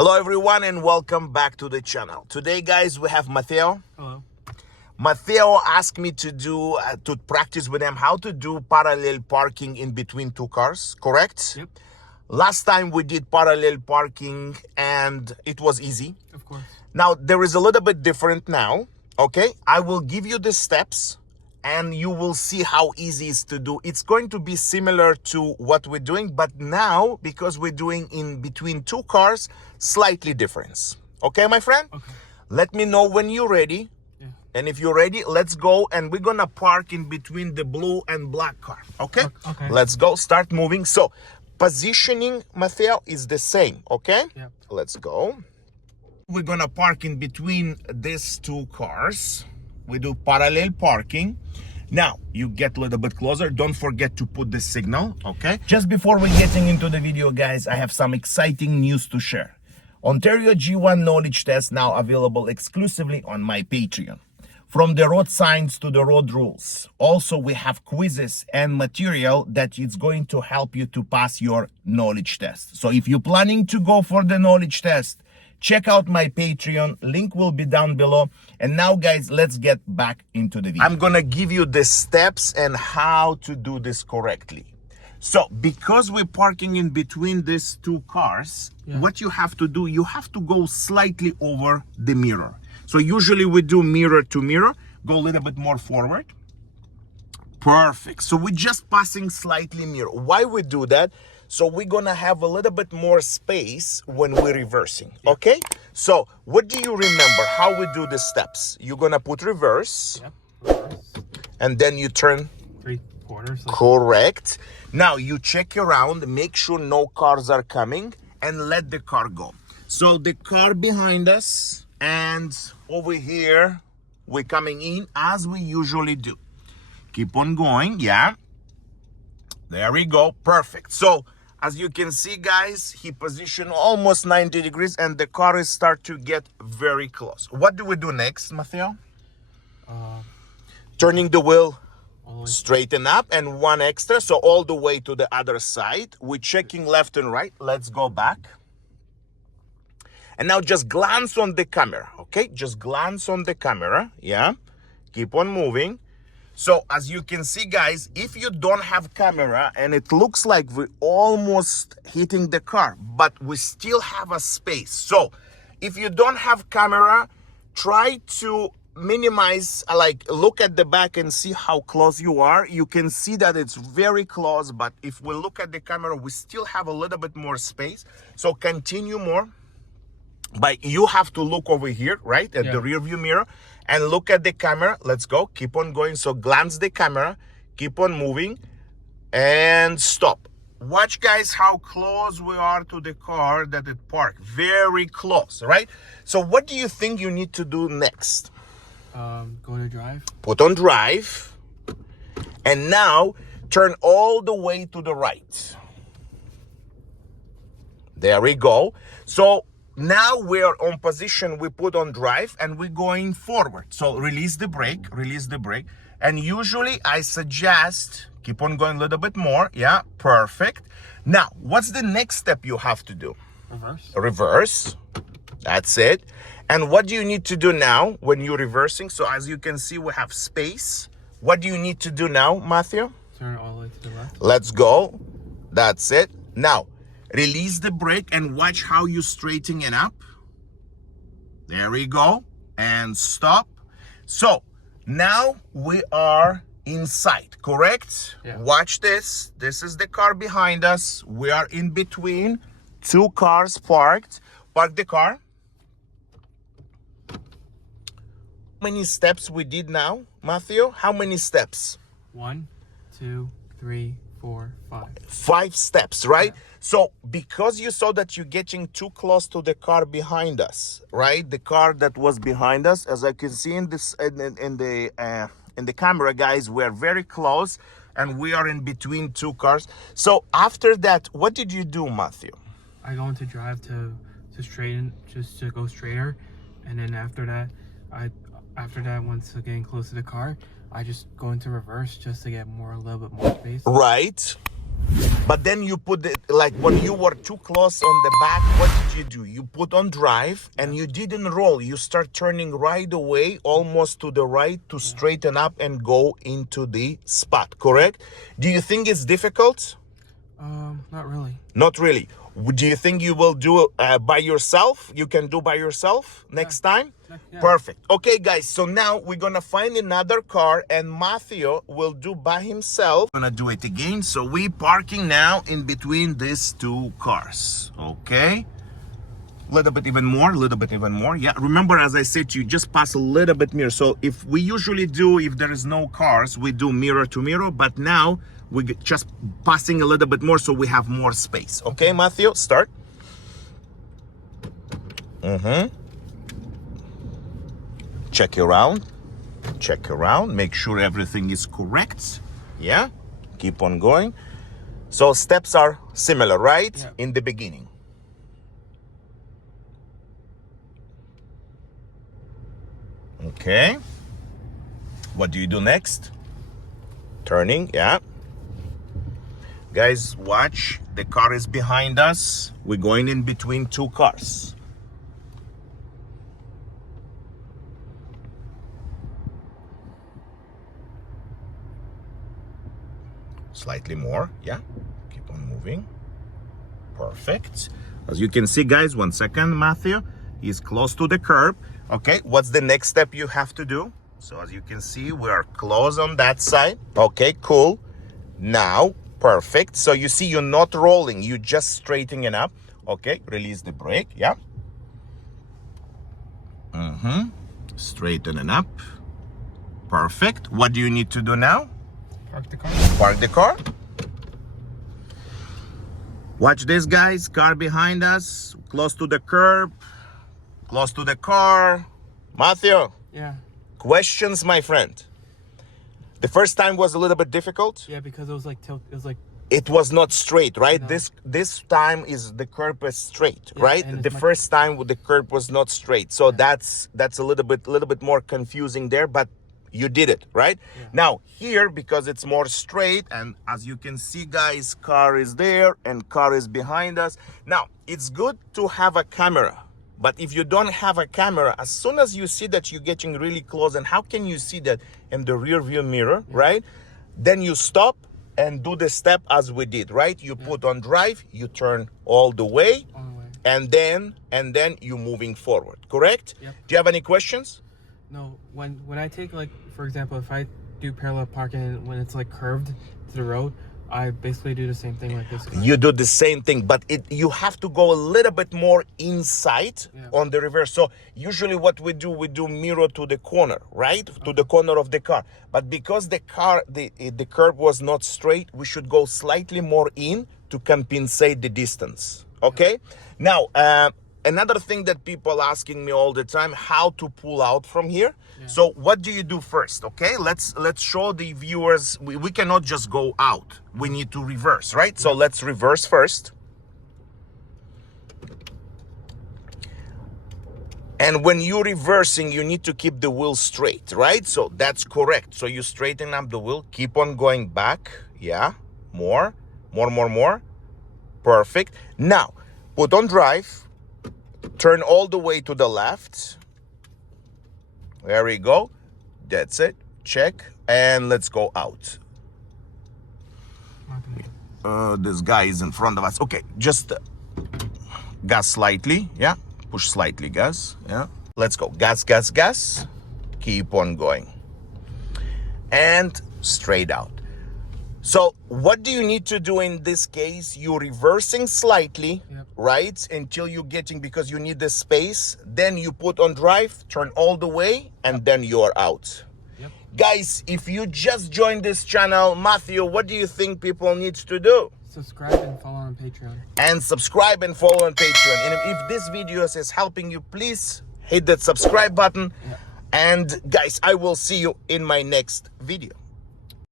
Hello everyone and welcome back to the channel. Today guys we have Matteo. Hello. Matteo asked me to practice with him how to do parallel parking in between two cars, correct? Yep. Last time we did parallel parking and it was easy. Of course. Now there is a little bit different now, okay? I will give you the steps and you will see how easy it is to do. It's going to be similar to what we're doing, but now because we're doing in between two cars, slightly different. Okay, my friend? Okay. Let me know when you're ready. Yeah. And if you're ready, let's go. And we're gonna park in between the blue and black car. Okay? Okay. Let's go. Start moving. So positioning, Matteo, is the same. Okay? Yeah. Let's go. We're gonna park in between these two cars. We do parallel parking. Now you get a little bit closer. Don't forget to put the signal. Okay? Just before we're getting into the video, guys, I have some exciting news to share. Ontario G1 knowledge test now available exclusively on my Patreon. From the road signs to the road rules. Also, we have quizzes and material that is going to help you to pass your knowledge test. So if you're planning to go for the knowledge test, check out my Patreon. Link will be down below. And now, guys, let's get back into the video. I'm gonna give you the steps and how to do this correctly. So because we're parking in between these two cars, what you have to do, you have to go slightly over the mirror. So usually we do mirror to mirror, go a little bit more forward. Perfect. So we're just passing slightly mirror. Why we do that? So we're gonna have a little bit more space when we're reversing, okay? So what do you remember how we do the steps? You're gonna put reverse, Reverse. and then you turn 3/4. correct. Now you check around, make sure no cars are coming, and let the car go. So the car behind us and over here, we're coming in as we usually do. Keep on going, yeah. There we go, perfect. So as you can see, guys, he positioned almost 90 degrees and the car is start to get very close. What do we do next, Matteo? Turning the wheel straighten up and one extra, so all the way to the other side. We're checking left and right. Let's go back. And now just glance on the camera, okay? Just glance on the camera, yeah? Keep on moving. So as you can see, guys, if you don't have camera and it looks like we're almost hitting the car, but we still have a space. So if you don't have camera, try to minimize, like look at the back and see how close you are. You can see that it's very close, but if we look at the camera, we still have a little bit more space. So continue more. But you have to look over here, right, at the rear view mirror and look at the camera. Let's go. Keep on going. So glance the camera. Keep on moving and stop. Watch, guys, how close we are to the car that it parked. Very close, right? So what do you think you need to do next? Go to drive. Put on drive. And now turn all the way to the right. There we go. So now we're on position, we put on drive and we're going forward. So release the brake. And usually I suggest keep on going a little bit more. Yeah, perfect. Now, what's the next step you have to do? Reverse. That's it. And what do you need to do now when you're reversing? So as you can see, we have space. What do you need to do now, Matthew? Turn all the way to the left. Let's go. That's it. Now, release the brake and watch how you straighten it up. There we go. And stop. So now we are inside, correct? Yeah. Watch this. This is the car behind us. We are in between two cars parked. Park the car. How many steps we did now, Matthew? How many steps? 1, 2, 3, 4, 5. 5 steps, right? Yeah. So because you saw that you're getting too close to the car behind us, right? The car that was behind us, as I can see in this in the camera, guys, we're very close and we are in between two cars. So after that, what did you do, Matthew? I go into drive to straighten, just to go straighter, and then after that, once getting close to the car, I just go into reverse just to get a little bit more space. Right. But then you put it, like when you were too close on the back, what did you do? You put on drive and you didn't roll. You start turning right away, almost to the right, to straighten up and go into the spot, correct? Do you think it's difficult? Not really. Not really. Do you think you will do it by yourself? You can do by yourself next time? Yeah. Perfect. Okay, guys, so now we're gonna find another car and Matthew will do by himself. Gonna do it again. So we parking now in between these two cars. Okay. Little bit even more, little bit even more. Yeah, remember, as I said to you, just pass a little bit mirror. So if we usually do, if there is no cars, we do mirror to mirror, but now we're just passing a little bit more so we have more space. Okay, Matthew, start. Check around, check around, make sure everything is correct. Yeah, keep on going. So steps are similar, right? Yeah. In the beginning. Okay. What do you do next? Turning, yeah. Guys, watch. The car is behind us. We're going in between two cars. Slightly more, yeah. Keep on moving. Perfect. As you can see, guys, 1 second, Matthew is close to the curb. Okay, what's the next step you have to do? So as you can see, we are close on that side. Okay, cool. Now, perfect. So you see, you're not rolling, you're just straightening up. Okay, release the brake, yeah. Straightening up. Perfect. What do you need to do now? Park the car. Park the car. Watch this, guys. Car behind us, close to the curb, close to the car. Matthew, Yeah. questions, my friend? The first time was a little bit difficult. Yeah, because it was like tilt. It was like It was not straight, right? No. This time is the curb is straight, Yeah, right? and it's The much- first time the curb was not straight, so that's a little bit more confusing there, but you did it, right? Yeah. Now here, because it's more straight, and as you can see, guys, car is there and car is behind us. Now it's good to have a camera, but if you don't have a camera, as soon as you see that you're getting really close, and how can you see that in the rear view mirror, right? Then you stop and do the step as we did, right? You put on drive, you turn all the way, on the way. and then you moving forward, correct? Yep. Do you have any questions? No, when I take, like, for example, if I do parallel parking when it's like curved to the road, I basically do the same thing like this car. You do the same thing, but you have to go a little bit more inside on the reverse. So usually what we do mirror to the corner, right? To the corner of the car. But because the curb was not straight, we should go slightly more in to compensate the distance. Okay? Now, another thing that people asking me all the time, how to pull out from here. So what do you do first? Okay, let's show the viewers. We cannot just go out, we need to reverse, right? So let's reverse first. And when you're reversing, you need to keep the wheel straight, right? So that's correct. So you straighten up the wheel, keep on going back. Yeah, more. Perfect. Now put on drive, turn all the way to the left. There we go. That's it. Check. And let's go out. This guy is in front of us. Okay, just gas slightly. Yeah, push slightly gas. Yeah, let's go. Gas. Keep on going. And straight out. So what do you need to do in this case? You're reversing slightly, right? Until you're getting, because you need the space. Then you put on drive, turn all the way, and then you're out. Guys, if you just joined this channel, Matthew, what do you think people need to do? Subscribe and follow on Patreon. And subscribe and follow on Patreon. And if this video is helping you, please hit that subscribe button. And guys, I will see you in my next video.